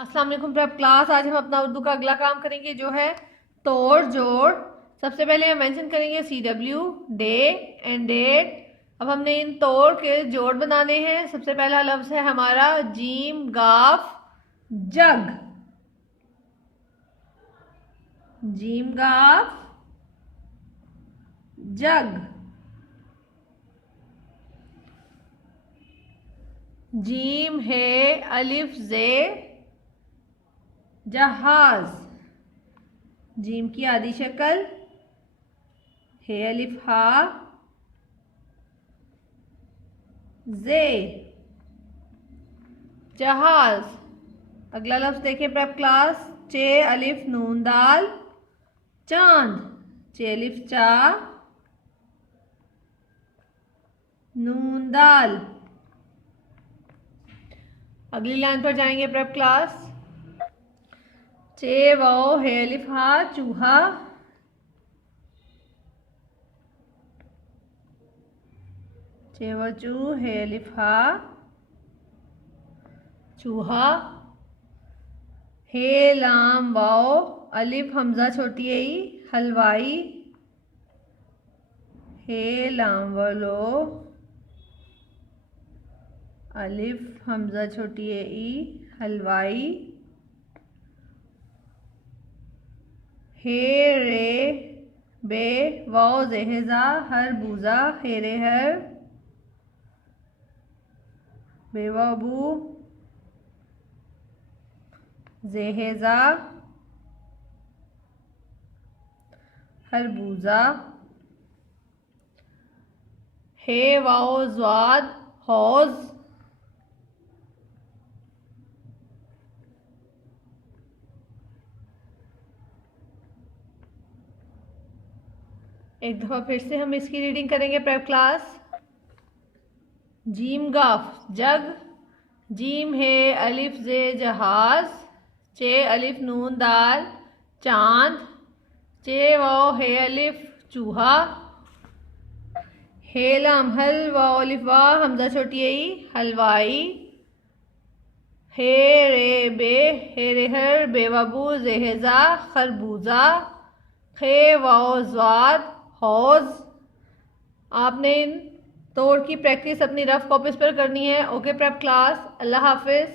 अस्सलाम वालेकुम prep class. आज हम अपना उर्दू का अगला काम करेंगे जो है तोड़ जोड़। सबसे पहले हम मेंशन करेंगे CW डे एंड डेट। अब हमने इन तोड़ के जोड़ बनाने हैं। सबसे पहला लफ्ज़ है हमारा जीम गाफ जग। जीम गाफ जग। जीम है अलिफ जे जहाज। जीम की आधी शक्ल है अलिफ हा जे जहाज। अगला लफ्ज देखें प्रेप क्लास, चे अलिफ नून दाल चांद। चे अलिफ चा नून दाल। अगली लाइन पर जाएंगे प्रेप क्लास, चे वो है अलिफ हा चूहा। चे वो चू है अलिफ हा चूहा। हे लाम वाओ अलिफ हमजा छोटी आई हलवाई। हे लाम वालो अलिफ हमजा छोटी आई हलवाई। हे रे बे वाओ जेहेजा हर बूजा। हेरे हर बेवाबू जेहेजा हरबूजा। हे वाओ ज़्वाद हौज। एक दफ़ा फिर से हम इसकी रीडिंग करेंगे प्रेप क्लास। जीम गाफ जग। जीम है अलिफ जे जहाज। चे अलिफ नून दाल चांद। चे वो है अलिफ चूहा। हे लाम हल वाओ अलिफ वा हमजा छोटी आई हलवाई। हे रे बे हे रे हर बेवाबू जेहेजा खरबूजा। खे वाओ ज़्वाद हौज। आपने इन तोड़ की प्रैक्टिस अपनी रफ कॉपीज पर करनी है। ओके प्रेप क्लास, अल्लाह हाफिज़।